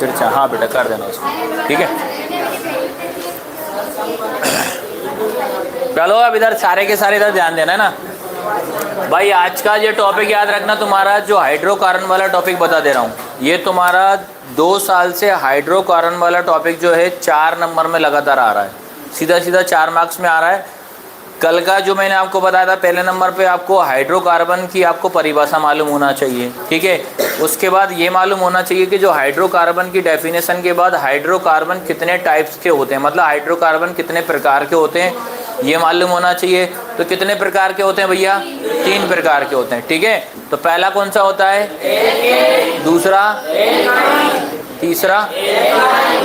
तिरछा, हाँ बेटा कर देना उसको, ठीक है। चलो अब इधर सारे के सारे इधर ध्यान देना है ना भाई। आज का ये टॉपिक याद रखना, तुम्हारा जो हाइड्रोकार्बन वाला टॉपिक बता दे रहा हूँ, ये तुम्हारा 2 साल से हाइड्रोकार्बन वाला टॉपिक जो है 4 नंबर में लगातार आ रहा है, सीधा सीधा 4 मार्क्स में आ रहा है। कल का जो मैंने आपको बताया था, पहले नंबर पे आपको हाइड्रोकार्बन की आपको परिभाषा मालूम होना चाहिए, ठीक है। उसके बाद ये मालूम होना चाहिए कि जो हाइड्रोकार्बन की डेफिनेशन के बाद हाइड्रोकार्बन कितने टाइप्स के होते हैं, मतलब हाइड्रोकार्बन कितने प्रकार के होते हैं, ये मालूम होना चाहिए। तो कितने प्रकार के होते हैं भैया? 3 प्रकार के होते हैं, ठीक है। तो पहला कौन सा होता है? दूसरा, तीसरा,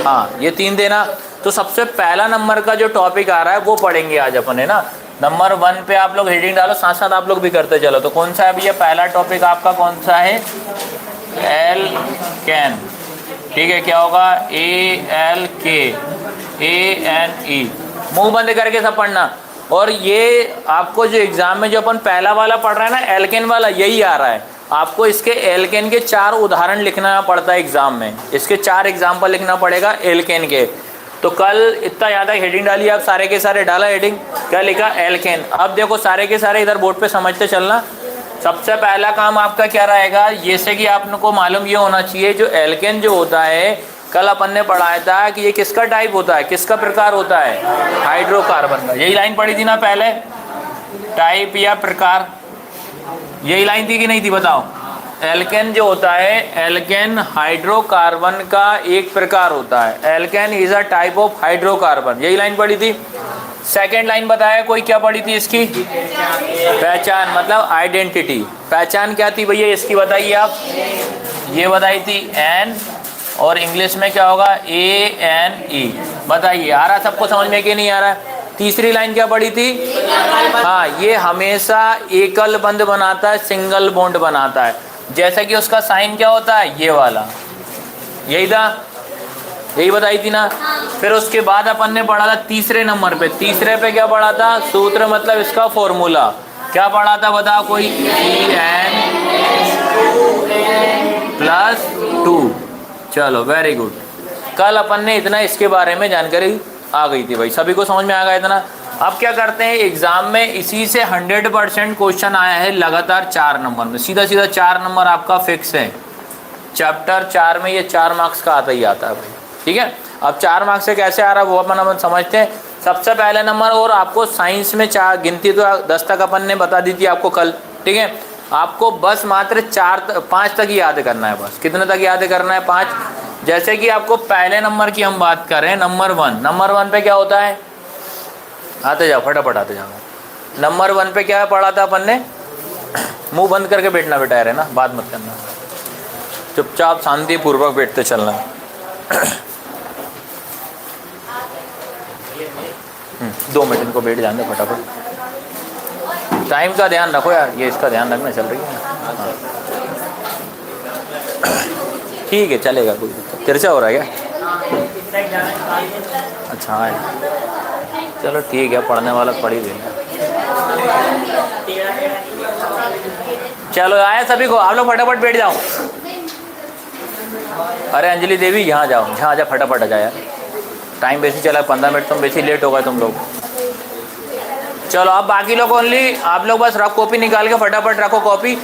हाँ ये 3 देना। तो सबसे पहला नंबर का जो टॉपिक आ रहा है वो पढ़ेंगे आज अपन, है ना। नंबर 1 पे आप लोग हेडिंग डालो, साथ साथ आप लोग भी करते चलो। तो कौन सा है भैया पहला टॉपिक आपका? कौन सा है? एल्केन, ठीक है। क्या होगा? ALKANE, मुंह बंद करके सब पढ़ना। और ये आपको जो एग्जाम में जो अपन पहला वाला पढ़ रहा है ना, एल्केन वाला, यही आ रहा है। आपको इसके एल्केन के 4 उदाहरण लिखना पड़ता है एग्जाम में, इसके 4 एग्जाम्पल लिखना पड़ेगा एल्केन के। तो कल इतना ज़्यादा हेडिंग डाली आप, सारे के सारे डाला हेडिंग, क्या लिखा? एल्केन। अब देखो सारे के सारे इधर बोर्ड पे समझते चलना। सबसे पहला काम आपका क्या रहेगा? जैसे कि आपको मालूम ये होना चाहिए, जो एल्केन जो होता है, कल अपन ने पढ़ाया था कि ये किसका टाइप होता है, किसका प्रकार होता है? हाइड्रोकार्बन का। यही लाइन पढ़ी थी ना पहले, टाइप या प्रकार, यही लाइन थी कि नहीं थी बताओ? एल्केन जो होता है, एल्केन हाइड्रोकार्बन का एक प्रकार होता है। Alkane is a type of hydrocarbon, यही लाइन पढ़ी थी। सेकेंड लाइन बताया कोई, क्या पढ़ी थी इसकी? पहचान, मतलब आइडेंटिटी। पहचान क्या थी भैया इसकी बताइए आप? ये बताई थी एन, और इंग्लिश में क्या होगा? ANE। बताइए आ रहा सबको समझ में कि नहीं आ रहा है? तीसरी लाइन क्या पढ़ी थी? हाँ, ये हमेशा एकल बंध बनाता है, सिंगल बॉन्ड बनाता है। जैसे कि उसका साइन क्या होता है? ये वाला, यही था, यही बताई थी ना। फिर उसके बाद अपन ने पढ़ा था तीसरे नंबर पे, तीसरे पे क्या पढ़ा था? सूत्र, मतलब इसका फॉर्मूला क्या पढ़ा था बताओ कोई? CN+2। चलो वेरी गुड। कल अपन ने इतना इसके बारे में जानकारी आ गई थी भाई, सभी को समझ में आ गया इतना। अब क्या करते हैं, एग्जाम में इसी से 100% क्वेश्चन आया है लगातार 4 नंबर में, सीधा सीधा 4 नंबर आपका फिक्स है। चैप्टर 4 में ये 4 मार्क्स का आता ही आता है भाई, ठीक है। अब 4 मार्क्स से कैसे आ रहा है वो अपन समझते हैं। सबसे पहले नंबर, और आपको साइंस में 4 गिनती तो 10 तक अपन ने बता दी थी आपको कल, ठीक है। आपको बस मात्र 5 तक ही याद करना है, बस कितने तक याद करना है? 5। जैसे कि आपको पहले नंबर की हम बात करें, नंबर 1, नंबर 1 पे क्या होता है? आते जाओ फटाफट आते जाओ। नंबर 1 पे क्या पढ़ा था अपन ने? मुंह बंद करके बैठना बेटा, है ना, बात मत करना, चुपचाप शांति पूर्वक बैठते चलना। 2 मिनट इनको बैठ जाने फटाफट, टाइम का ध्यान रखो यार, ये इसका ध्यान रखना चल रही है। हाँ ठीक है चलेगा, कोई दिक्कत। तिरछा हो रहा है क्या? अच्छा हाँ चलो ठीक है, पढ़ने वाला पढ़ ही देगा। चलो आया सभी को, आप लोग फटाफट बैठ जाओ। अरे अंजलि देवी यहाँ जाओ, यहाँ आ जा, फटाफट आ जाए यार, टाइम बेसी चला, 15 मिनट तुम बेसी लेट हो गए तुम लोग। चलो अब बाकी लोग ओनली, आप लोग बस रख कॉपी निकाल के फटाफट रखो कॉपी।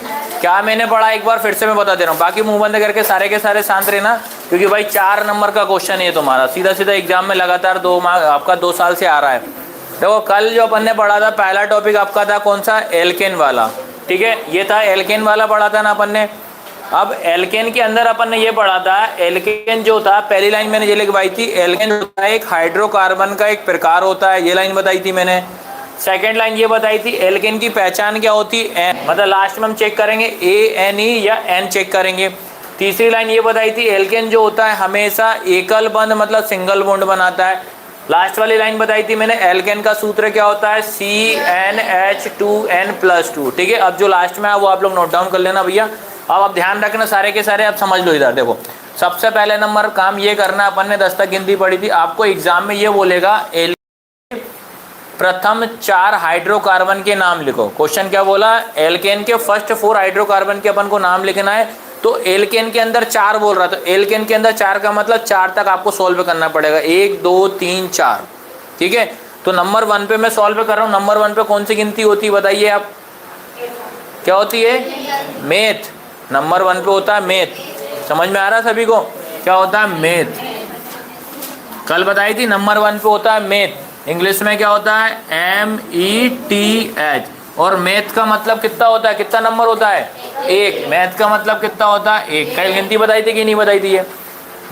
क्या मैंने पढ़ा एक बार फिर से मैं बता दे रहा हूँ, बाकी मुंह बंद करके सारे के सारे शांत रहना, क्योंकि भाई 4 नंबर का क्वेश्चन है तुम्हारा, सीधा सीधा एग्जाम में लगातार 2 मार्क्स आपका 2 साल से आ रहा है। देखो कल जो अपन ने पढ़ा था, पहला टॉपिक आपका था कौन सा? एल्केन वाला, ठीक है, ये था एल्केन वाला पढ़ा था ना अपन ने। अब एल्केन के अंदर अपन ने ये पढ़ा था, एल्केन जो था, पहली लाइन मैंने ये लिखवाई थी, एल्केन होता है एक हाइड्रोकार्बन का एक प्रकार होता है, ये लाइन बताई थी मैंने। सेकेंड लाइन ये बताई थी, एल्केन की पहचान क्या होती है? एन, मतलब लास्ट में हम चेक करेंगे ANE या N चेक करेंगे। तीसरी लाइन ये बताई थी, एल्केन जो होता है हमेशा एकल बंध, मतलब सिंगल बॉन्ड बनाता है। लास्ट वाली लाइन बताई थी मैंने, एल्केन का सूत्र क्या होता है? CnH2n+2, ठीक है। अब जो लास्ट में है वो आप लोग नोट डाउन कर लेना भैया। अब आप ध्यान रखना सारे के सारे, आप समझ लो इधर देखो। सबसे पहले नंबर काम ये करना, अपन ने 10 तक गिनती पढ़ी थी, आपको एग्जाम में ये बोलेगा प्रथम 4 हाइड्रोकार्बन के नाम लिखो। क्वेश्चन क्या बोला, एल्केन के फर्स्ट 4 हाइड्रोकार्बन के अपन को नाम लिखना है। तो एल्केन के अंदर 4 बोल रहा, तो एल्केन के अंदर 4 का मतलब 4 तक आपको सॉल्व करना पड़ेगा, 1 2 3 4। ठीक है, तो नंबर 1 पे मैं सॉल्व कर रहा हूँ। नंबर 1 पे कौन सी गिनती होती है बताइए आप, क्या होती है, मेथ। नंबर 1 पे होता है मेथ। समझ में आ रहा है सभी को, क्या होता है, मेथ। कल बताई थी, नंबर 1 पे होता है मेथ। इंग्लिश में क्या होता है, METH। और मैथ का मतलब कितना होता है, कितना नंबर होता है, 1। मैथ का मतलब कितना होता है, 1। कल गिनती बताई थी कि नहीं बताई थी, ये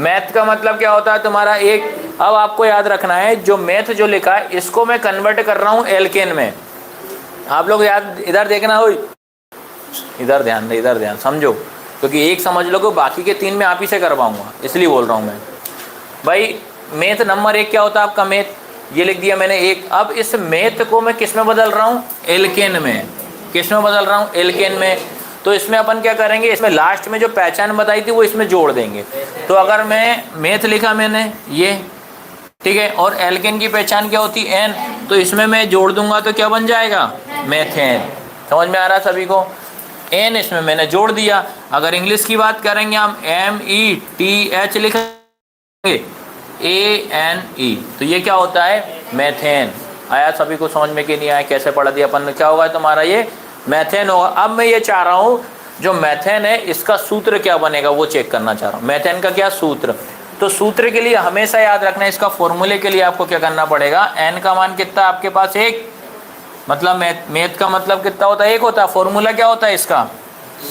मैथ का मतलब क्या होता है तुम्हारा, 1। अब आपको याद रखना है, जो मैथ जो लिखा है इसको मैं कन्वर्ट कर रहा हूँ एल्केन में। आप लोग याद इधर देखना हो, इधर ध्यान दे, इधर ध्यान समझो, क्योंकि एक समझ लोगे बाकी के 3 में आप ही से कर पाऊंगा, इसलिए बोल रहा हूँ मैं। भाई मैथ नंबर 1 क्या होता है आपका, मैथ, ये लिख दिया मैंने 1। अब इस मैथ को मैं किस में बदल रहा हूँ, एल्केन में। किस में बदल रहा हूँ, एल्केन में। तो इसमें अपन क्या करेंगे, इसमें लास्ट में जो पहचान बताई थी वो इसमें जोड़ देंगे। तो अगर मैं मैथ लिखा मैंने ये, ठीक है, और एल्केन की पहचान क्या होती है, एन, तो इसमें मैं जोड़ दूंगा तो क्या बन जाएगा, मैथेन। समझ में आ रहा है सभी को, एन इसमें मैंने जोड़ दिया। अगर इंग्लिश की बात करेंगे हम METH लिखेंगे, ANE, तो ये क्या होता है, मैथेन। आया सभी को समझ में कि नहीं आया, कैसे पढ़ा दिया अपन ने, क्या होगा तुम्हारा ये मैथेन होगा। अब मैं ये चाह रहा हूँ जो मैथेन है इसका सूत्र क्या बनेगा वो चेक करना चाह रहा हूँ, मैथेन का क्या सूत्र। तो सूत्र के लिए हमेशा याद रखना है, इसका फॉर्मूले के लिए आपको क्या करना पड़ेगा, एन का मान कितना आपके पास, 1, मतलब मैथ का मतलब कितना होता है, 1 होता है। फॉर्मूला क्या होता है इसका,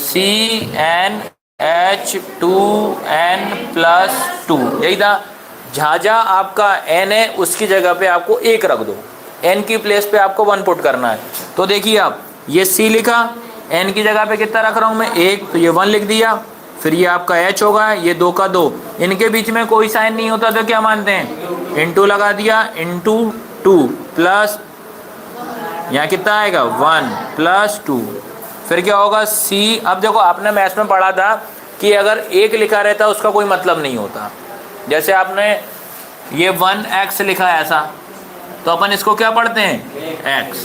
CnH2n+2, यही था। जहाँ आपका n है उसकी जगह पे आपको 1 रख दो, n की प्लेस पे आपको 1 पुट करना है। तो देखिए आप, ये C लिखा, n की जगह पे कितना रख रहा हूँ मैं, 1, तो ये 1 लिख दिया। फिर ये आपका h होगा, ये 2 का 2, इनके बीच में कोई साइन नहीं होता तो क्या मानते हैं, इंटू लगा दिया, इंटू 2 प्लस यहाँ कितना आएगा, 1 + 2। फिर क्या होगा, C। अब देखो आपने मैथ्स में पढ़ा था कि अगर 1 लिखा रहता उसका कोई मतलब नहीं होता। जैसे आपने ये 1x लिखा है ऐसा, तो अपन इसको क्या पढ़ते हैं, x।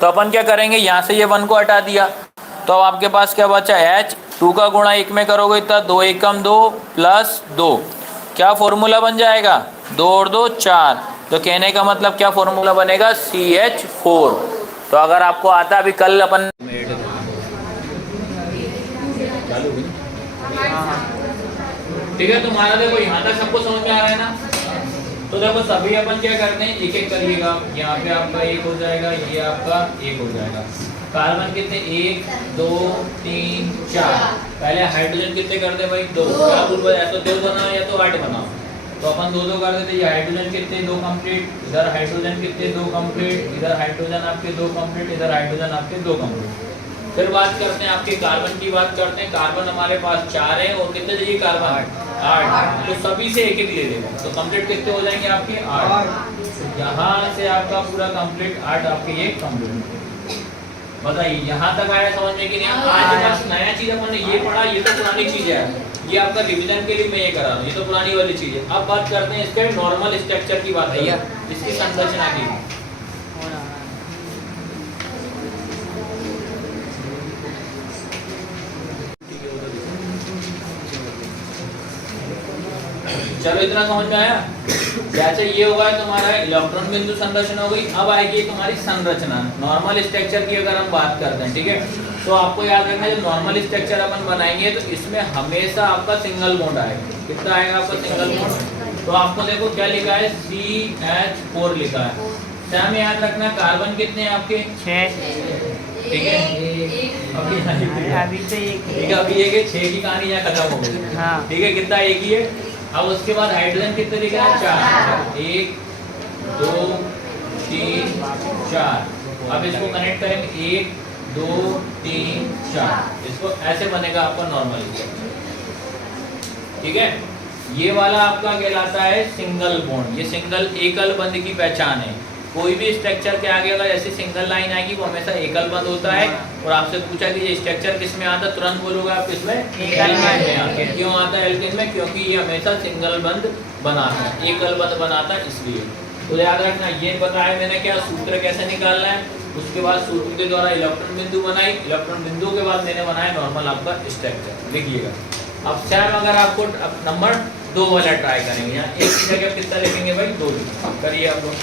तो अपन क्या करेंगे, यहाँ से ये 1 को हटा दिया, तो अब आपके पास क्या बचा, h। 2 का गुणा 1 में करोगे इतना, 2 1 = 2 + 2, क्या फॉर्मूला बन जाएगा, 2 और 2 4। तो कहने का मतलब क्या फॉर्मूला बनेगा, CH4। तो अगर आपको आता, अभी कल अपन ठीक है, तुम्हारा देखो यहाँ तक सबको समझ में आ रहा है ना। तो देखो सभी अपन क्या करते हैं, एक एक करिएगा। यहाँ पे आपका 1 हो जाएगा, ये आपका 1 हो जाएगा। कार्बन कितने, 1 2 3 4। पहले हाइड्रोजन कितने करते भाई, 2। क्या बोल, या तो 2 बनाओ या तो 8 बनाओ। तो अपन 2 2 कर देते। ये हाइड्रोजन कितने, 2 कंप्लीट। इधर हाइड्रोजन कितने, 2 कंप्लीट। इधर हाइड्रोजन आपके 2 कंप्लीट। इधर हाइड्रोजन आपके 2 कंप्लीट। फिर बात करते हैं आपके कार्बन की, बात करते हैं। कार्बन हमारे पास 4 है और कितने चाहिए कार्बन, 8। तो सभी से एक एक ले लेगा, तो कंप्लीट कितने हो जाएंगे आपके, 8। यहाँ से आपका पूरा कंप्लीट 8 आपके ये कंप्लीट। बताइए यहाँ तक आया समझ में कि नहीं। आज बस नया चीज अपन ने ये पढ़ा, ये तो पुरानी चीज है, ये आपका रिवीजन के लिए मैं ये करा रहा हूँ, ये तो पुरानी वाली चीज है। अब बात करते हैं इसके नॉर्मल स्ट्रक्चर की, बात है इसकी संरचना की। चलो इतना समझ में आया। जैसे ये होगा तुम्हारा इलेक्ट्रॉन बिंदु संरचना हो गई। अब आएगी तुम्हारी संरचना, नॉर्मल स्ट्रक्चर की अगर हम बात करते हैं, ठीक है। तो आपको याद रखना है, जब नॉर्मल स्ट्रक्चर अपन बनाएंगे तो इसमें हमेशा आपका सिंगल बॉन्ड आएगा। कितना आएगा आपका सिंगल बॉन्ड। तो आपको देखो क्या लिखा है, CH4 लिखा है। क्या में याद रखना, कार्बन कितने हैं आपके, 6, ठीक है। अभी तो ठीक है, अभी एक 6 की कहानी यहाँ खत्म हो गई, ठीक है। कितना, एक ही है। अब उसके बाद हाइड्रोजन कितने लिखा है, 4। 1 2 3 4। अब इसको कनेक्ट करेंगे, 1 2 3 4। इसको ऐसे बनेगा आपका नॉर्मल, ठीक है। ये वाला आपका कहलाता है सिंगल बॉन्ड। ये सिंगल, एकल बंध की पहचान है। कोई भी स्ट्रक्चर के आगे अगर ऐसी सिंगल लाइन आएगी वो हमेशा एकल बंध होता है। और आपसे पूछा कि ये स्ट्रक्चर किस में आता है, तुरंत बोलोगे आप किसमें, एल्केन में आके। क्यों आता है एल्केन में, क्योंकि ये हमेशा सिंगल बंध बनाता है, एकल बंध बनाता है इसलिए। तो याद रखना ये बताया मैंने क्या सूत्र कैसे निकालना है, उसके बाद सूत्र के द्वारा इलेक्ट्रॉन बिंदु बनाई, इलेक्ट्रॉन बिंदु के बाद मैंने बनाया नॉर्मल आपका स्ट्रक्चर। लिखिएगा अब सैम, अगर आपको नंबर 2 वाला ट्राई करेंगे, यहाँ एक की जगह कितना लिखेंगे भाई 2 करिए आप लोग।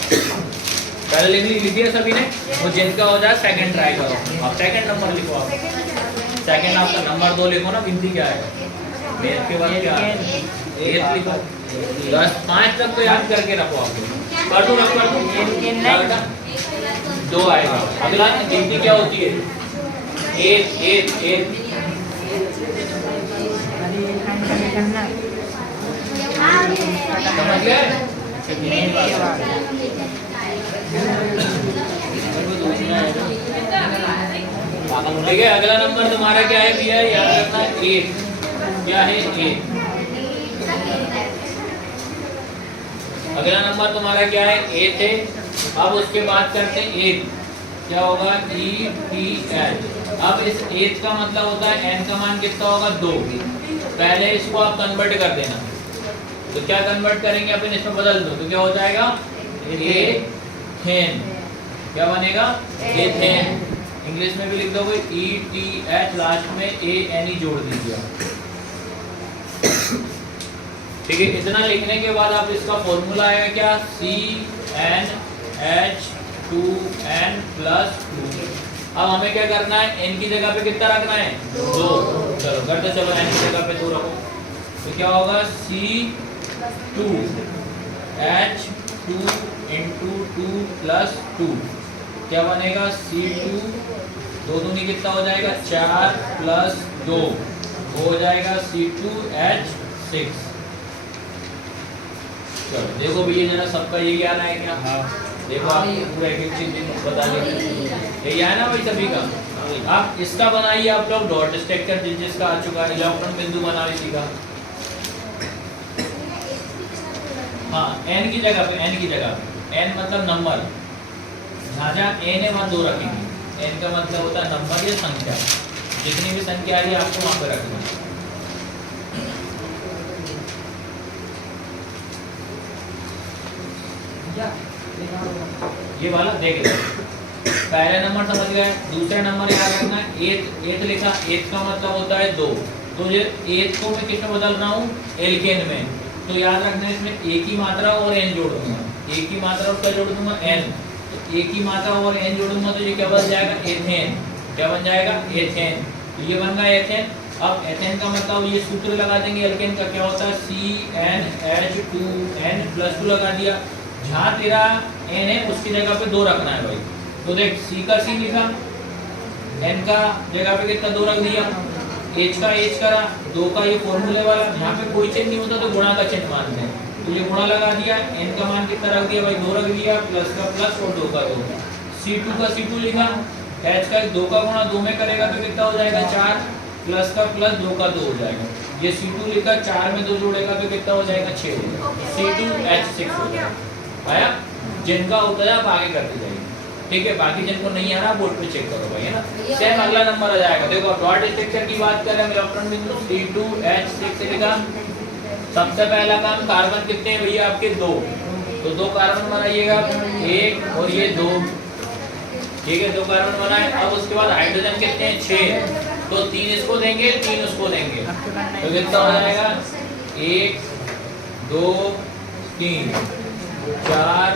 पहले लिखिए सभी ने, वो जिनका हो जाए सेकंड ट्राई करो। आप सेकंड नंबर लिखो, आप सेकंड आपका नंबर 2 लिखो ना, गिनती क्या है मेथ के बाद क्या है 8 लिखो, 10 5 तक तो याद करके रखो आप लोग। कर दो रख कर दो 2 आएगा। अगला गिनती क्या होती है 8 समझ गए? ठीक है, अगला नंबर तुम्हारा क्या है भैया, याद रखना 8 क्या है 8। अगला नंबर तुम्हारा क्या है 8 है। अब उसके बाद करते हैं 8 क्या होगा ETH। अब इस 8 का मतलब होता है n का मान कितना होगा 2। पहले इसको आप कन्वर्ट कर देना, तो क्या कन्वर्ट करेंगे अपन, इसमें बदल दो तो क्या हो जाएगा एथेन। क्या बनेगा एथेन। इंग्लिश में भी लिख दोगे ETH, लास्ट में ANE जोड़ दीजिए। ठीक है, इतना लिखने के बाद आप इसका फॉर्मूला आएगा क्या CnH2n+2। अब हमें क्या करना है, n की जगह पे कितना रखना है 2। चलो करते चलो, n की जगह पे 2 रखो तो क्या होगा C2H2 × 2 + 2 क्या बनेगा C2 2 दूनी कितना हो जाएगा 4 + 2 हो जाएगा C2H6। चलो देखो भैया जरा सबका यही आना है क्या? हाँ। देखो आप पूरा एक चीज बता दीजिए, यही है ना भाई सभी का। आप इसका बनाइए आप लोग डॉट स्ट्रक्चर जिसका आ चुका है, इलेक्ट्रॉन बिंदु बना इसी का। हाँ n की जगह पे n मतलब नंबर, जहाँ n है वहाँ 2 रखेंगे। n का मतलब होता है नंबर या संख्या, जितनी भी संख्या आ रही है आपको वहाँ पे रखना है। ये वाला देख लो, पहला नंबर समझ गए। दूसरा नंबर याद रखना है 8 लिखा, 8 का मतलब होता है 2। तो ये 8 को मैं किसमें बदल रहा हूँ एल्केन में, तो याद रखना इसमें एक ही मात्रा और n जोड़ दूंगा, एक ही मात्रा और क्या जोड़ दूंगा n। तो एक ही मात्रा और n जोड़ूंगा तो ये क्या बन जाएगा एथेन। क्या बन जाएगा एथेन। तो ये बन गया एथेन। अब एथेन का मतलब ये सूत्र लगा देंगे एल्केन का, क्या होता है CnH2n+2 लगा दिया। जहाँ तेरा n है उसकी जगह पे 2 रखना है भाई। तो देख C का C लिखा, n का जगह पे कितना 2 रख दिया, h का h करा, 2 का ये फॉर्मूले वाला, यहाँ पे कोई चिन्ह नहीं होता तो गुणा का चिन्ह मानते हैं, तो ये गुणा लगा दिया। n का मान कितना रख दिया भाई 2 रख दिया, प्लस का प्लस और 2 का 2। C2 का C2 लिखा, h का 2 का गुणा 2 में करेगा तो कितना हो जाएगा 4, प्लस का प्लस 2 का 2 हो जाएगा। ये C2 लिखा, 4 में 2 जोड़ेगा तो कितना हो जाएगा 6 हो जाएगा, C2H6 हो जाएगा। आया, जिनका होता है आप आगे करते जाइए। ठीक है, बाकी जिनको नहीं आ रहा बोर्ड पे चेक करो भाई, है ना। सेम अगला नंबर आ जाएगा। देखो अब डॉट स्ट्रक्चर की बात करें, इलेक्ट्रॉन बिंदु C2H6 लिखा। सबसे पहला काम, कार्बन कितने हैं भैया आपके 2, तो 2 कार्बन बनाइएगा, 1 और ये 2। ठीक है, 2 कार्बन बनाए। अब उसके बाद हाइड्रोजन कितने हैं 6, तो 3 इसको देंगे 3 उसको देंगे, तो कितना हो जाएगा 1 2 3 4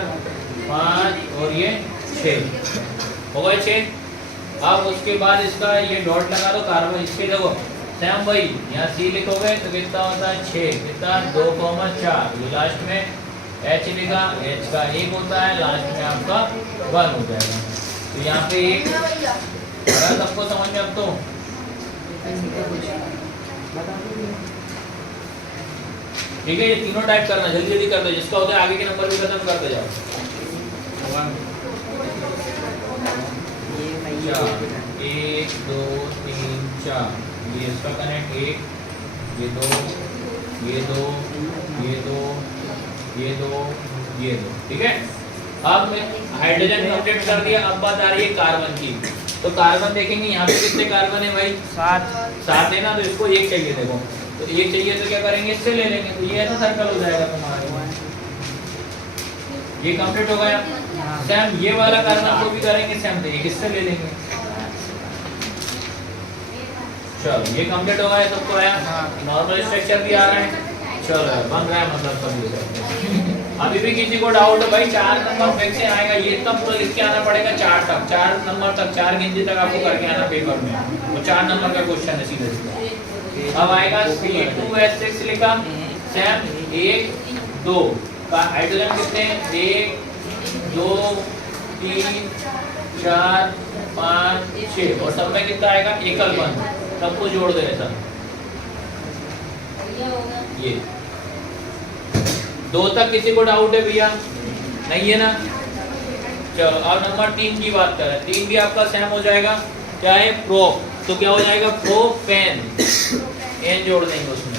5 और ये 6 हो गए 6। अब उसके बाद इसका ये डॉट लगा दो कार्बन, इसके देखो श्याम भाई यहाँ C लिखोगे तो कितना होता है 6, कितना 2,4। ये लास्ट में H लिखा, H का 1 होता है, लास्ट में आपका 1 हो जाएगा। तो यहाँ पे 1 सबको समझ में अब तो। ठीक है, ये तीनों टाइप करना, जल्दी जल्दी कर दो, जिसका होता है आगे के नंबर भी खत्म करते जाओ। 1 2 3 4, ये इसका कनेक्ट 1, ये 2 ये 2 ये 2 ये 2 ये 2। ठीक है, अब मैं हाइड्रोजन कंप्लीट कर दिया। अब बात आ रही है कार्बन की। तो कार्बन देखेंगे यहाँ पे कितने कार्बन है भाई 7 है ना, तो इसको 1 चाहिए। देखो तो 1 चाहिए तो क्या करेंगे, इससे ले लेंगे, तो ये ऐसा सर्कल हो जाएगा तुम्हारा। ये कंप्लीट हो गया। सेम ये वाला करना वो भी करेंगे सेम, तो एक इससे ले लेंगे। चलो ये कंप्लीट हो गया, सबको आया, नॉर्मल स्ट्रक्चर भी आ रहा है, चलो बन रहा है मतलब सब। अभी भी किसी को डाउट है भाई 4 नंबर फिर से आएगा, ये तब तो लिख के आना पड़ेगा 4 तक, 4 नंबर तक, 4 गिनती तक आपको करके आना पेपर में, वो 4 नंबर का क्वेश्चन है सीधे सीधे। अब आएगा C2H6 लिखा, सेम 1 2 का हाइड्रोजन कितने हैं, 1 2 3 4 5 6 और सब में कितना आएगा, एकल बंद, सबको जोड़ दे ऐसा। ये 2 तक किसी को डाउट है भैया, नहीं है ना? चलो अब नंबर 3 की बात करें, 3 भी आपका सेम हो जाएगा, क्या है, प्रोप, तो क्या हो जाएगा, प्रोपेन, एन जोड़ देंगे उसमें।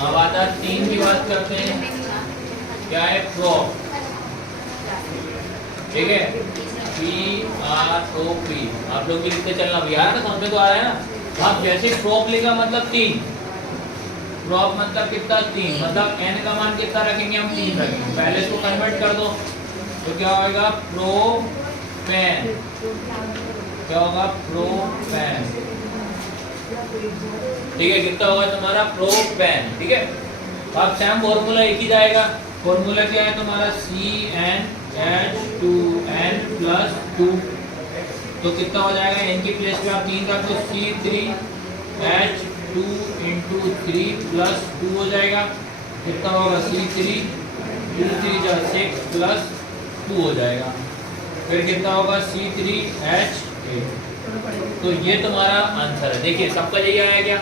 अब आता 3 की बात करते हैं, क्या है, प्रोप, ठीक है, PROP, आप लोग लिखते चलना भैया ना, समझ में तो आ रहा है ना। अब जैसे प्रोप लिखा मतलब 3, प्रोप मतलब कितना, 3, मतलब n का मान कितना रखेंगे हम, 3 रखेंगे, पहले इसको कन्वर्ट कर दो तो क्या होगा, प्रोपेन, क्या होगा, प्रोपेन, ठीक है, कितना होगा तुम्हारा, प्रोपेन, ठीक है। अब सेम फॉर्मूला एक ही जाएगा, फॉर्मूला क्या है तुम्हारा, CnH2n+2, तो कितना हो जाएगा, n की प्लेस पे आप 3 रख दो, C3H2 × 3 + 2 हो जाएगा, कितना होगा, C3 2 3 6 + 2 हो जाएगा, फिर कितना होगा, C3H8, तो ये तुम्हारा आंसर है। देखिए सबका यही आया क्या,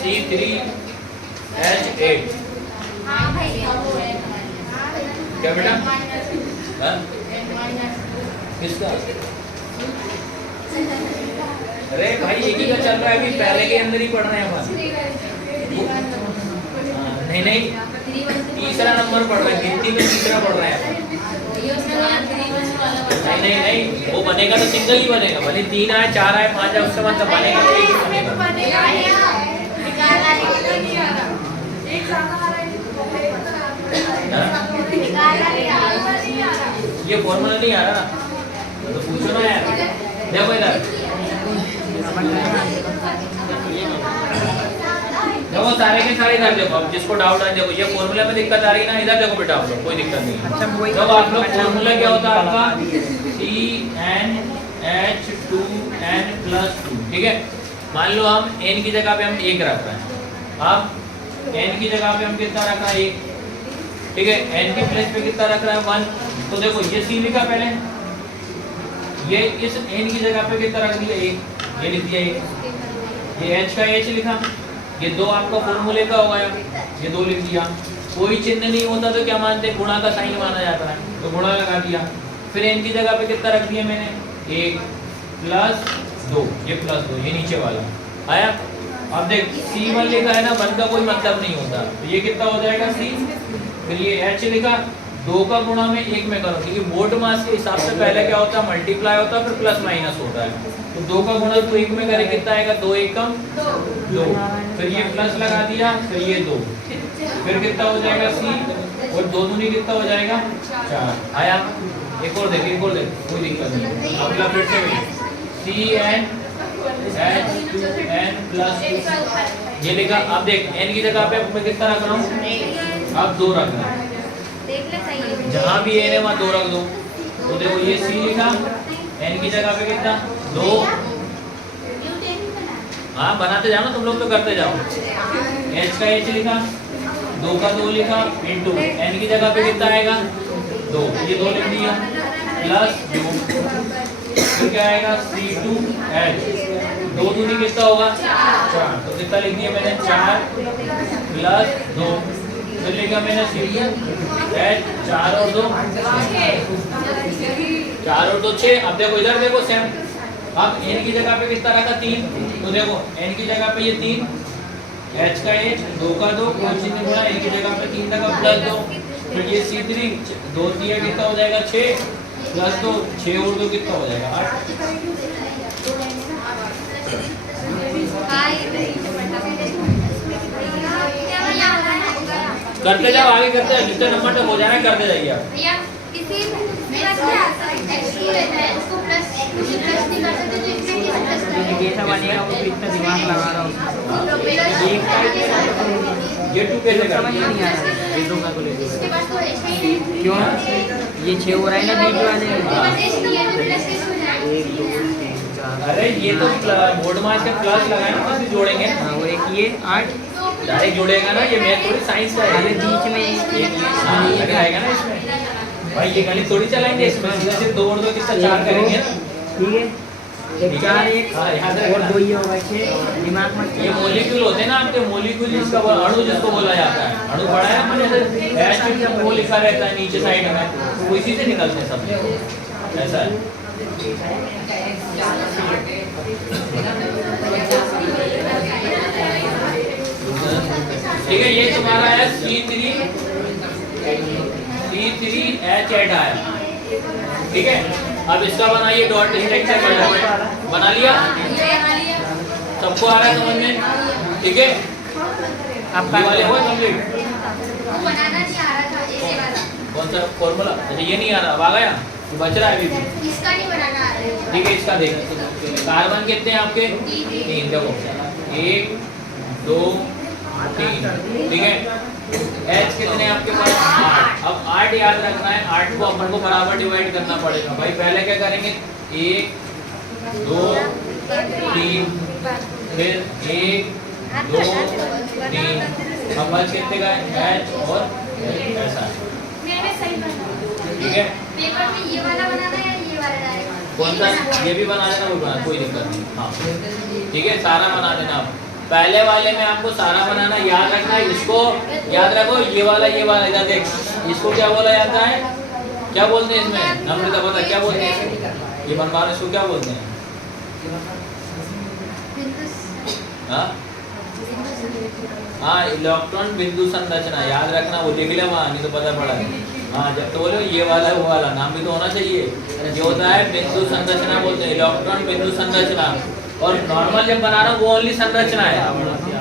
C3H8, क्या बेटा, किसका, अरे भाई एक ही का चल रहा है अभी, पहले के अंदर ही पढ़ रहे हैं अपन, नहीं नहीं तीसरा नंबर पढ़ रहे हैं, गिनती में तीसरा पढ़ रहे हैं, नहीं नहीं नहीं वो बनेगा तो सिंगल ही बनेगा, भले 3 आए 4 आए 5 आए, उससे मतलब बनेगा तो एक ही बनेगा। ये फॉर्मूला नहीं आ रहा ना, तो पूछो ना यार, देखो इधर, देखो सारे के सारे इधर देखो, अब जिसको डाउट है देखो, ये फॉर्मूला में दिक्कत आ रही है ना, इधर देखो बेटा आप लोग, कोई दिक्कत नहीं है। जब आप लोग फॉर्मूला क्या होता है आपका, CnH2n+2, ठीक है। मान लो हम n की जगह पे हम 1 रख रहे हैं, अब n की जगह पे हम कितना रख रहे हैं, 1, ठीक है, n की प्लेस पे कितना रख रहा है, 1, तो देखो ये C लिखा पहले, ये इस n की जगह पे कितना रख दिया, 1, ये लिख दिया 1, ये h का h लिखा, ये 2 आपका फॉर्मूले का हो गया, ये 2 लिख दिया, कोई चिन्ह नहीं होता तो क्या मानते हैं, गुणा का साइन माना जाता है, तो गुणा लगा दिया, फिर n की जगह पे कितना रख दिया मैंने, 1 + 2, ये +2, ये नीचे वाला आया। अब देख C1 लिखा है ना, 1 का कोई मतलब नहीं होता, तो ये कितना हो जाएगा, C, फिर ये h लिखा, 2 का गुणा में 1 में करो, क्योंकि मोड मास के हिसाब से पहले क्या होता है, मल्टीप्लाई होता है, फिर प्लस माइनस होता है, तो 2 का गुणा तो 1 में करे, कितना आएगा, 2 एकम 2, फिर ये प्लस लगा दिया, फिर ये 2, फिर कितना हो जाएगा, C, और 2 दूनी कितना हो जाएगा, 4 आया। एक और देख, कोई दिक्कत नहीं, अगला फिर से CnH2n+2, ये लिखा। अब देख n की जगह पे मैं कितना रख रहा हूँ, अब 2 रख रहा हूँ, जहाँ भी n है वहाँ 2 रख दो, तो देखो ये C लिखा, n की जगह पे कितना, 2, हाँ बनाते जाओ ना तुम लोग, तो करते जाओ, h का h लिखा, 2 का 2 लिखा, इंटू n की जगह पे कितना आएगा, 2, ये 2 लिख दिया, +2, फिर क्या आएगा, C2H, 2 दूनी कितना होगा, 4, तो कितना लिख दिया मैंने, 4 + 2, फिर लिखा मैंने C2H, 4 और 2 6। अब देखो इधर देखो सेम, अब n की जगह पे कितना रखा, 3, तो देखो n की जगह पे ये 3, h का h, 2 का 2, कोई चिन्ह नहीं, n की जगह पे 3 लगा, +2, फिर ये C3, 2 दिया कितना हो जाएगा, 6 + 2, 6 और 2 कितना हो जाएगा, 8, करते जाओ, आगे करते जाओ, जितने नंबर तक हो जाना करते जाइए आप। भैया इसी मेरा क्या आता है x2 रहता है उसको प्लस नहीं कर सकते तो इसमें किस प्लस करेंगे जैसा बनेगा वो तो इतना दिमाग लगा रहा हूँ। तो मेरा ये 2 कैसे समझ में करते नहीं आ रहा ये दो कैलकुलेट इसके पास तो ऐसा ही है क्यों ये 6 हो रहा है ना बीच वाले बस इसलिए तो प्लस कैसे हो जाएगा 1 2 3 4 अरे ये तो बोर्ड में के प्लस लगाए ना, बस जोड़ेंगे और एक ये 8 डायरेक्ट जोड़ेगा ना, ये मैथ थोड़ी साइंस का अरे है। बीच में एक लग आएगा ना इसमें भाई, ये गणित थोड़ी चलाएंगे इसमें, सीधा सिर्फ 2 और 2 कितना 4 करेंगे ना। ठीक है जब 4 1 हाँ, याद और रखना। 2 ये होगा 6 दिमाग में ये मॉलिक्यूल होते हैं ना आपके, मॉलिक्यूल जिसका अणु जिसको बोला जाता है, अणु पढ़ा है मैंने, एच वो लिखा रहता है नीचे साइड में, वो इसी से निकलते हैं सब, ऐसा है। ठीक है, ये तुम्हारा है C3H8 आया। ठीक है, अब इसका बनाइए डॉट स्ट्रक्चर, बना लिया, सबको आ रहा है समझ में? ठीक है, आपका ये वाले हुए कंप्लीट। वो बनाना नहीं आ रहा था ऐसे वाला कौन सा फॉर्मूला? अच्छा ये नहीं आ रहा, अब आ गया, ये बच रहा है अभी भी। इसका नहीं बनाना आ रहा है ठीक है, इसका देखो, कार्बन कितने हैं आपके? 3, देखो 1 2 3, ठीक है। H कितने हैं आपके पास? 8। अब 8 याद रखना है, 8 को अपन को बराबर डिवाइड करना पड़ेगा भाई। पहले क्या करेंगे? 1 2 3, फिर 1 2 3, अब बच कितने का है? H और ऐसा, मैंने सही बनाया ठीक है। पेपर में ये वाला बनाना है या ये वाला डायरेक्ट कौन सा? ये भी बना देना, वो बना, कोई दिक्कत नहीं। हाँ ठीक है, सारा बना देना आप। पहले वाले में आपको सारा बनाना याद रखना है। इसको याद रखो, ये वाला इधर देख, इसको क्या बोला जाता है? क्या बोलते हैं इसमें? नम्रता बता, क्या बोलते हैं? ये बनवा रहे, इसको क्या बोलते हैं? हाँ हाँ, इलेक्ट्रॉन बिंदु संरचना याद रखना, वो लिख ले वहाँ, नहीं तो पता पड़ा। हाँ, जब तो बोले ये वाला वो वाला नाम भी तो होना चाहिए। जो होता है बिंदु संरचना बोलते हैं, इलेक्ट्रॉन बिंदु संरचना। और नॉर्मल जब बना रहा हूँ वो ओनली संरचना है,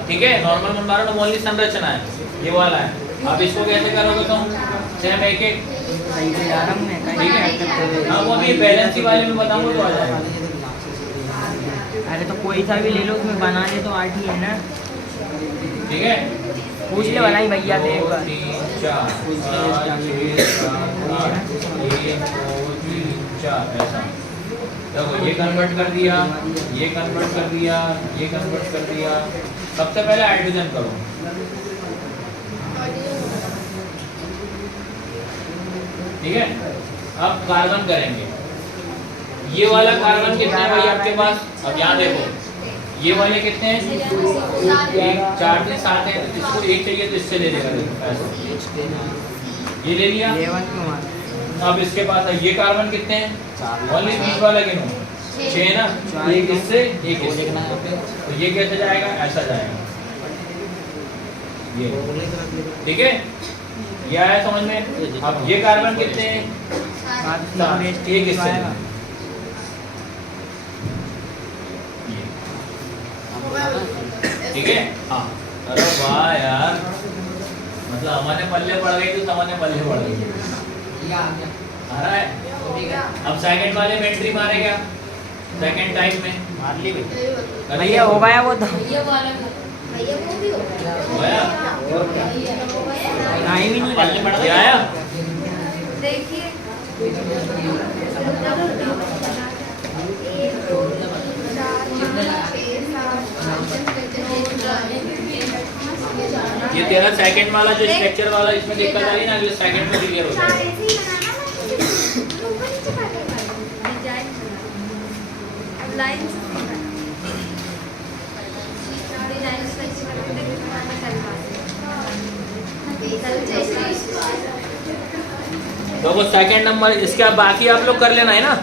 ठीक है। नॉर्मल बना रहा हूँ वो ओनली संरचना है, ये वाला है। अब इसको कैसे करोगे तुम? सेम एक एक, ठीक है। हाँ, वो अभी बैलेंस वाले में बताऊंगा तो आ जाएगा। अरे तो कोई सा भी ले लो, उसमें बनाने तो 8 ही है ना। ठीक है, पूछ ले वाला ही भैया से एक 2 बार। 3 4 5 6 7 8 1 2 3 4 ऐसा। देखो ये कन्वर्ट कर दिया, ये कन्वर्ट कर दिया, ये कन्वर्ट कर दिया। सबसे पहले हाइड्रोजन करो, ठीक है। अब कार्बन करेंगे। ये वाला कार्बन कितने हैं भाई आपके पास? अब यहाँ देखो, ये वाले कितने हैं? 1 4 3 7 है, तो इसको 1 चाहिए तो इससे ले लेगा ऐसा। ये ले लिया। अब इसके पास है, ये कार्बन कितने हैं? ओनली बीच वाला गिनो, 6 ना, एक इससे एक इससे, तो ये कैसे जाएगा? ऐसा जाएगा, ये, ठीक है। ये आया समझ में? अब ये कार्बन कितने हैं? 7, एक इससे, ठीक है। हाँ, अरे वाह यार, मतलब हमारे पल्ले पड़ गई तो हमारे पल्ले पड़ गई। आ रहा है। अब सेकंड वाले में एंट्री मारेगा, सेकंड टाइप में मार ली भाई। भैया हो गया वो तो भैया वो भी हो होया? टाइम ही नहीं पल्ले लगा। पड़ गया आया? देखिए ये तेरा सेकंड वाला जो स्ट्रक्चर वाला इसमें दिक्कत आ रही ना, अगले सेकंड में क्लियर हो जाएगा। ऐसे ही बनाना ना डिजाइन अब लाइन तो वो सेकंड नंबर, इसके अब बाकी आप लोग कर लेना है ना,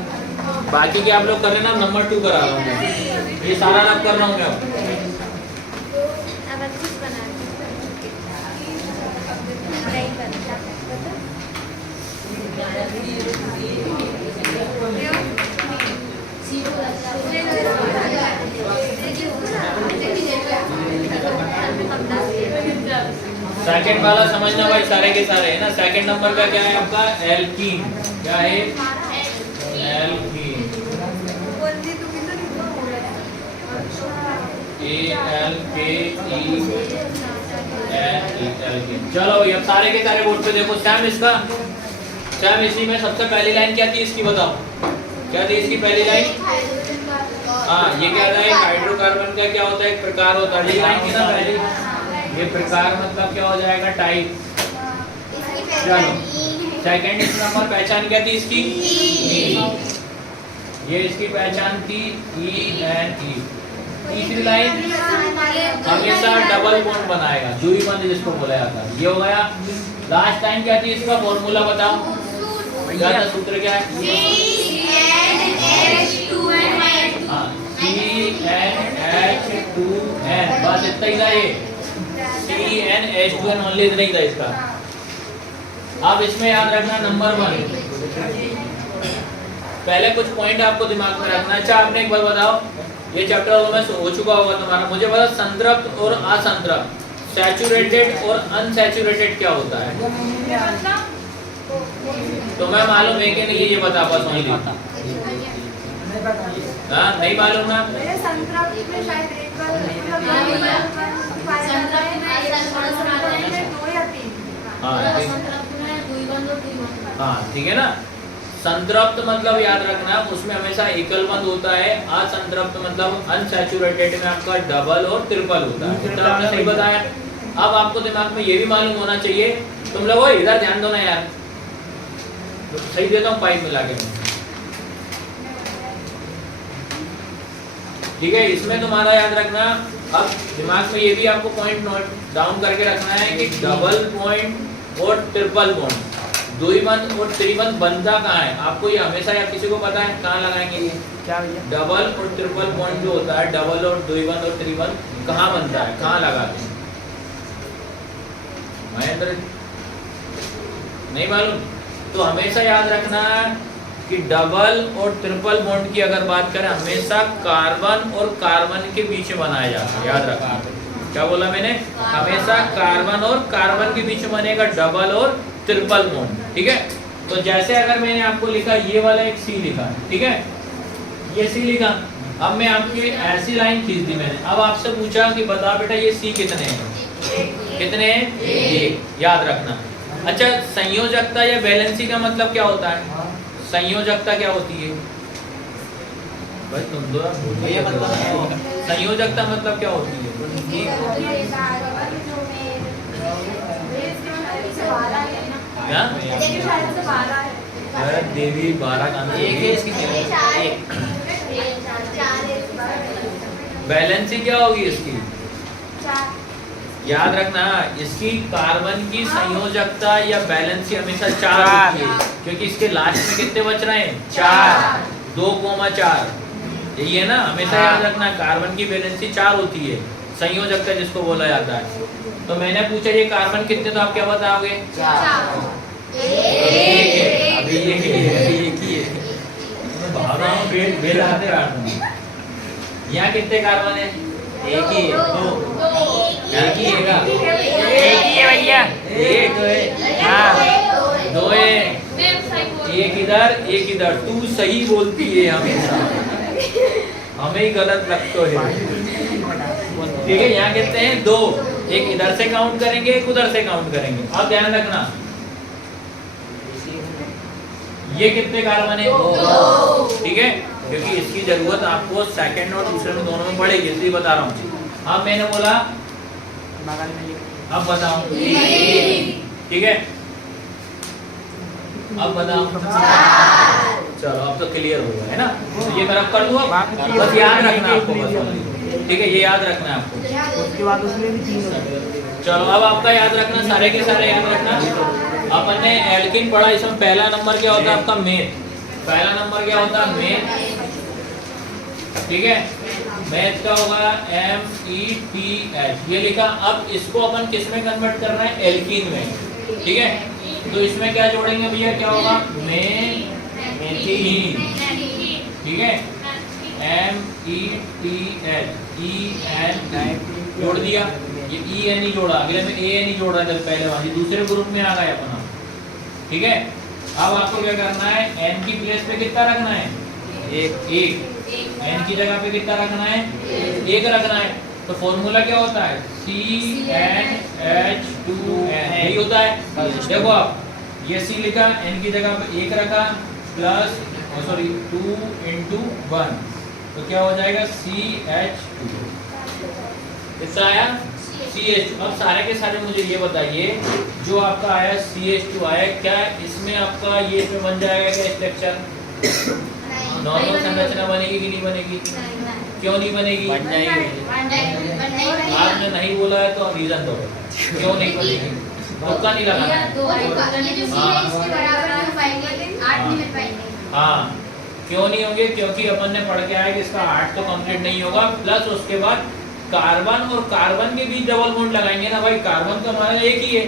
बाकी के आप लोग कर लेना। नंबर 2 करा रहा हूँ मैं, ये सारा रब कर रहा हूँ मैं। सेकंड वाला समझना भाई, सारे के सारे है ना। सेकंड नंबर का क्या है आपका? एल्कीन। क्या है? एल्कीन। एल्कीन। चलो भाई अब सारे के सारे बोर्ड पे देखो। सैम इसका, सैम इसी में सबसे पहली लाइन क्या थी इसकी, बताओ क्या थी इसकी पहली लाइन? हाँ, ये क्या था? एक हाइड्रोकार्बन का क्या होता है? एक प्रकार होता है। ये लाइन थी ना पहली, ये प्रकार मतलब क्या हो जाएगा? टाइप। चलो सेकंड नंबर पहचान क्या थी इसकी? ये इसकी पहचान थी ENE। तीसरी लाइन हमेशा डबल बॉन्ड बनाएगा, द्विबंध जिसको बोला जाता है, ये हो गया। लास्ट लाइन क्या थी इसका? फॉर्मूला बताओ, क्या था सूत्र? क्या है? हाँ, CnH2n, बस इतना ही था ये। CnH2n ओनली, इतना ही था इसका। अब इसमें याद रखना नंबर 1, पहले कुछ पॉइंट आपको दिमाग में रखना है। अच्छा आपने एक बार बताओ, ये चैप्टर में हो चुका होगा तुम्हारा, मुझे बता संतृप्त और असंतृप्त, सैचुरेटेड और अनसैचुरेटेड क्या होता है? तो मैं मालूम है कि नहीं ये बता पास नहीं देता। हाँ नहीं मालूम ना? हाँ ठीक है ना। संतृप्त मतलब याद रखना उसमें हमेशा एकल बंध होता है, असंतृप्त मतलब अनसैचुरेटेड में आपका डबल और ट्रिपल होता है। तो आपने सही बताया। अब आपको दिमाग में ये भी मालूम होना चाहिए, तुम लोग इधर ध्यान दो ना यार, सही देता हूँ पाइप मिला के। ठीक है, इसमें तुम्हारा याद रखना, अब दिमाग में ये भी आपको पॉइंट नोट डाउन करके रखना है कि डबल पॉइंट और ट्रिपल बॉन्ड, द्विबंध और त्रिबंध बनता कहाँ है? आपको ये हमेशा या किसी को पता है कहाँ लगाएंगे ये? क्या भैया? डबल और ट्रिपल बॉन्ड जो होता है, डबल और द्विबंध और त्रिबंध कहाँ बनता है, कहाँ लगाते हैं? महेंद्र नहीं मालूम? तो हमेशा याद रखना कि डबल और ट्रिपल बॉन्ड की अगर बात करें हमेशा कार्बन और कार्बन के बीच में बनाया जाता है। याद रखना, क्या बोला मैंने? हमेशा कार्बन और कार्बन के बीच में बनेगा डबल और ट्रिपल बॉन्ड। ठीक है, तो जैसे अगर मैंने आपको लिखा ये वाला एक C लिखा, ठीक है, ये C लिखा, अब मैं आपकी ऐसी लाइन खींच दी मैंने, अब आपसे पूछा कि बता बेटा ये C कितने हैं? कितने हैं? एक। याद रखना। अच्छा, संयोजकता या बैलेंसी का मतलब क्या होता है? संयोजकता क्या होती है भाई? तुम दो संयोजकता मतलब क्या होती है? क्या? देवी 12 का बैलेंसी क्या होगी इसकी? याद रखना, इसकी कार्बन की संयोजकता या बैलेंसी हमेशा 4 होती है, क्योंकि इसके लास्ट में कितने बच रहे हैं? 4, 2,4, यही है ना। हमेशा याद रखना कार्बन की बैलेंसी 4 होती है, संयोजकता जिसको बोला जाता है। तो मैंने पूछा ये कार्बन कितने, तो आप क्या बताओगे? 4। अभी एक ही है। यहाँ कितने कार्बन है? एक ही है। एक ही है भैया। एक है। हाँ 2 है। एक इधर। तू सही बोलती है हमेशा, हमें ही गलत लगता है। ठीक है, यहाँ कितने हैं? 2। एक इधर से काउंट करेंगे, एक उधर से काउंट करेंगे। अब ध्यान रखना ये कितने कार्बन है? 2। ठीक है, क्योंकि इसकी जरूरत आपको सेकंड और दूसरे में दोनों में पड़ेगी, इसलिए बता रहा हूँ। अब मैंने बोला अब बताओ, ठीक है, अब बताओ। चलो अब तो क्लियर हो गया है ना। तो ये मेरा कर दूंगा, बस याद रखना आपको, बस ठीक है, ये याद रखना है आपको। उसके बाद उसमें भी 3। चलो अब आपका याद रखना, सारे के सारे याद रखना। अपन ने एल्किन पढ़ा, इसमें पहला नंबर क्या होता है आपका? मेथ। पहला नंबर क्या होता है? मेथ। ठीक है, मैथ का होगा METH, ये लिखा। अब इसको अपन किस में कन्वर्ट कर रहे हैं? एल्कीन में। ठीक है, तो इसमें क्या जोड़ेंगे भैया? क्या होगा? मेथीन। ठीक है, METH, EN जोड़ दिया। ये ई एन ही जोड़ा, अगले में ए एन ही जोड़ रहा है पहले वाली, दूसरे ग्रुप में आ गए अपना। ठीक है, अब आपको क्या करना है, एन की प्लेस पे कितना रखना है, एक। एन की जगह पे कितना रखना है, एक रखना है। तो फॉर्मूला क्या होता है, CnH2n, यही होता है। देखो आप ये C लिखा, n की जगह पे एक रखा, प्लस 2 × 1, तो क्या हो जाएगा CH2। कितना आया, CH2। अब सारे के सारे मुझे ये बताइए, जो आपका आया CH2 आया, क्या इसमें आपका ये इसमें बन जाएगा क्या स्ट्रक्चर, नॉर्मल संरचना बनेगी कि नहीं बनेगी, क्यों नहीं बनेगी, बन जाएगी। आपने नहीं बोला है तो रीजन दो, क्यों नहीं बनेगी, तुक्का नहीं लगाना है। हाँ, क्यों नहीं होंगे, क्योंकि अपन ने पढ़ के आया कि इसका 8 तो कंप्लीट नहीं होगा, प्लस उसके बाद कार्बन और कार्बन के बीच डबल बॉन्ड लगाएंगे ना भाई, कार्बन तो हमारा एक ही है,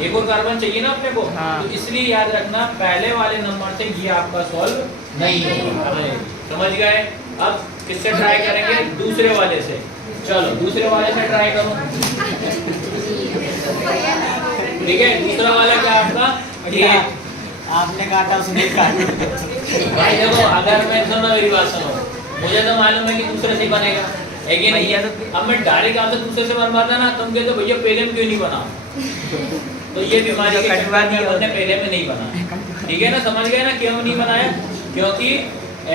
एक और कार्बन चाहिए ना अपने को। हाँ। तो इसलिए याद रखना पहले वाले नंबर से ये आपका सॉल्व नहीं होगा। समझ गए। अब किससे ट्राई करेंगे, दूसरे वाले से। चलो दूसरे वाले से ट्राई करो। ठीक है, दूसरा वाला क्या आपका, आपने काटा उसने काटा। भाई देखो, अगर मैं सुनो मेरी बात सुनो, मुझे तो मालूम है कि दूसरे से बनेगा, है कि नहीं है। अब मैं डायरेक्ट आपसे दूसरे से बनवाता ना, तुम कहते भैया पहले में क्यों नहीं बना, तो ये बीमारी के चक्कर में हमने पहले में नहीं बना। ठीक है ना, समझ गए ना क्यों नहीं बनाया, क्योंकि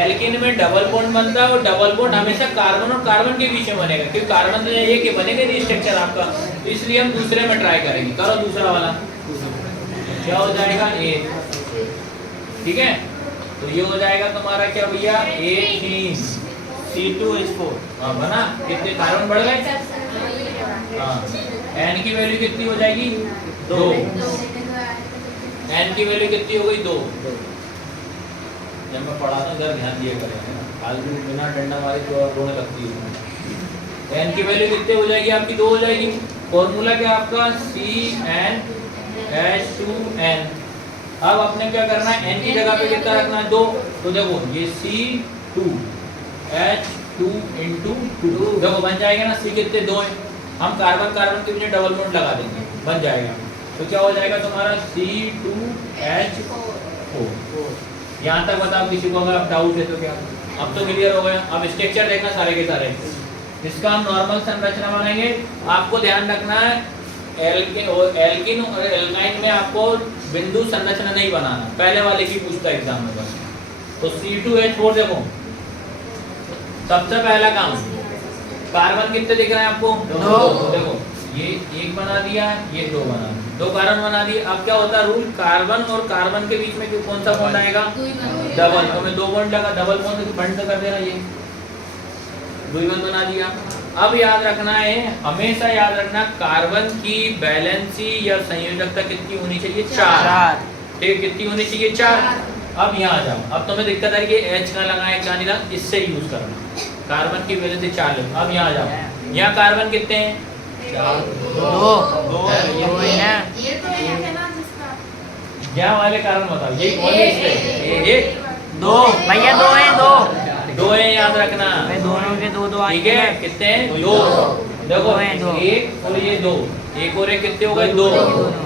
एल्केन में डबल बॉन्ड बनता है, और डबल बॉन्ड हमेशा कार्बन और कार्बन के बीच में बनेगा, क्योंकि कार्बन तो ये कि बनेगा नहीं स्ट्रक्चर आपका, तो इसलिए हम दूसरे में ट्राई करेंगे। करो दूसरा वाला, क्या हो जाएगा, ए। ठीक है, तो ये हो जाएगा तुम्हारा क्या भैया, A3 C2H4। हाँ बना, कितने कार्बन बढ़ गए। हाँ, एन की वैल्यू कितनी हो जाएगी, 2। एन की वैल्यू कितनी हो गई, 2। जब मैं पढ़ाता हूँ जरा ध्यान दिया करें, फालतू बिना डंडा मारे तो रोने लगती है। एन की वैल्यू कितनी हो जाएगी आपकी, 2 हो जाएगी। फॉर्मूला क्या आपका, CnH2n। अब आपने क्या करना है, एन की जगह पे कितना रखना है, 2। तो देखो ये C2H2 × 2, देखो बन जाएगा ना, C कितने 2 है, हम कार्बन कार्बन के बीच डबल बॉन्ड लगा देंगे, बन जाएगा। तो क्या हो जाएगा तुम्हारा C2H4। यहाँ तक बताओ किसी को अगर आप डाउट है तो क्या, अब तो क्लियर हो गया। अब स्ट्रक्चर देखना सारे के सारे, इसका हम नॉर्मल संरचना बनाएंगे। आपको ध्यान रखना है, एल्किन और एल्काइन में आपको बिंदु संरचना नहीं बनाना, पहले वाले की पूछता है एग्जाम में बस। तो C2H4 देखो, सबसे पहला काम, कार्बन कितने दिख रहे हैं आपको, 2। देखो ये 1 बना दिया, ये 2 बना दिया, 2 कार्बन बना दिए। अब क्या होता है रूल, कार्बन और कार्बन के बीच में जो कौन सा बॉन्ड आएगा, डबल। तो मैं 2 बॉन्ड लगा, डबल बॉन्ड बंद कर देना, ये 2 बॉन्ड बना दिया। अब याद रखना है, हमेशा याद रखना, कार्बन की बैलेंसी या संयोजकता कितनी होनी चाहिए, 4। ठीक, कितनी होनी चाहिए, 4। अब यहाँ आ जाओ, अब तुम्हें दिक्कत है कि H ना लगाए, क्या नहीं लगा, इससे यूज करना, कार्बन की बैलेंसी 4 है। अब यहाँ आ जाओ, यहाँ कार्बन कितने हैं, 2 यहाँ वाले कार्बन बताओ, ये कौन है इसमें, 2 भैया, 2 है, 2 है, याद रखना, दोनों के 2 ठीक है। कितने हैं, 2। देखो 1 और ये 2, 1 और 1 कितने हो गए, 2।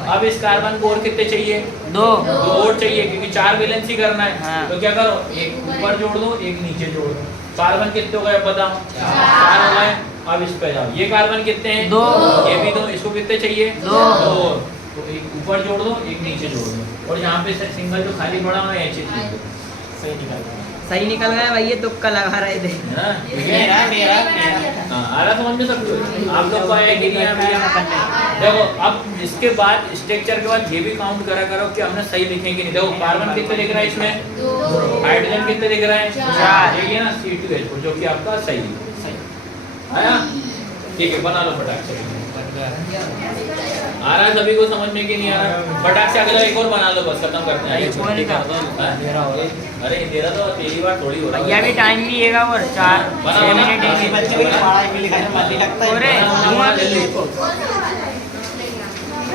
अब इस कार्बन को और कितने चाहिए, 2 और चाहिए, क्योंकि 4 बैलेंस ही करना है। हाँ। तो क्या करो, एक ऊपर जोड़ दो, एक नीचे जोड़ दो। कार्बन कितने हो गए बताओ, 4 हो गए। अब इस पे जाओ, ये कार्बन कितने हैं, 2। ये भी 2, इसको कितने चाहिए, 2। तो एक ऊपर जोड़ दो, एक नीचे जोड़ दो, और यहाँ पे सिंगल जो खाली पड़ा हुआ है सही निकल गया भाई, ये तुक्का लगा रहे थे। मेरा आला समझ में सब कुछ आप लोग को आया कि नहीं आया। देखो अब इसके बाद स्ट्रक्चर के बाद ये भी काउंट करा करो कि हमने सही लिखे कि नहीं। देखो कार्बन कितने दिख रहा है इसमें, हाइड्रोजन कितने दिख रहा है, 4। ये ना C2H4 जो कि आपका सही आया। ठीक है, बना लो फटाक से। आ रहा है सभी को समझ में कि नहीं आ रहा, फटाक से अगला एक और बना लो, बस खत्म करते हैं। अरे तेरा तो पहली बार थोड़ी हो रहा है, भैया भी टाइम भी है और 4-6 मिनट है।